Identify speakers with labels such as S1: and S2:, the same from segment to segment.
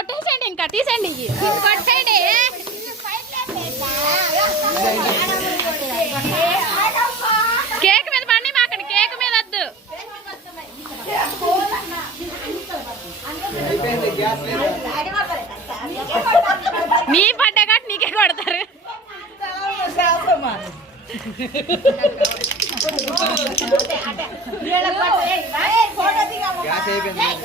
S1: కొట్టేసేయండి ఇంకా తీసేయండి. కొట్టేయండి. కేక్ మీద పండి మాకండి కేక్ మీద వద్దు.
S2: అయిపోయింది గ్యాస్ లేదు
S1: నీ పడ్డా కాబట్టి నీకే కొడతారు
S2: గ్యాస్ అయిపోయింది.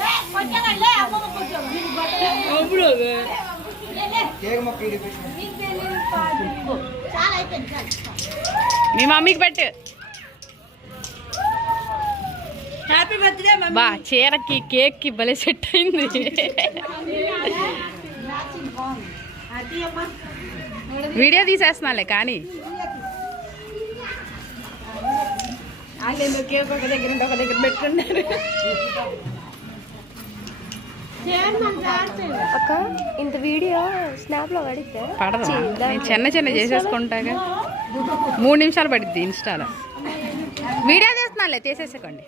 S1: మీ మమ్మీకి పెట్టు.
S3: హ్యాపీ బర్త్డే
S1: బా చీరకి కేక్కి భలే సెట్ అయింది. వీడియో తీసేస్తున్నాలే కానీ.
S3: కేక్ ఒక దగ్గర ఒక దగ్గర పెట్టుకున్నారు
S4: అక్క ఇంత వీడియో స్నాప్లో పడితే
S1: పడదు నేను చిన్న చిన్న చేసేసుకుంటాగా మూడు నిమిషాలు పడుద్ది ఇన్స్టాలో వీడియో తీస్తున్నాలే తీసేసుకోండి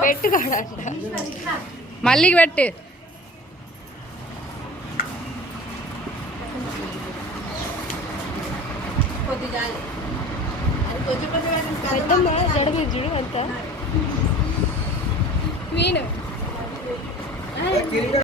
S4: పెట్టుకోడంట
S1: మళ్ళీ పెట్టు
S4: పెట్టమ్మా జడమి చూడు
S2: নেবে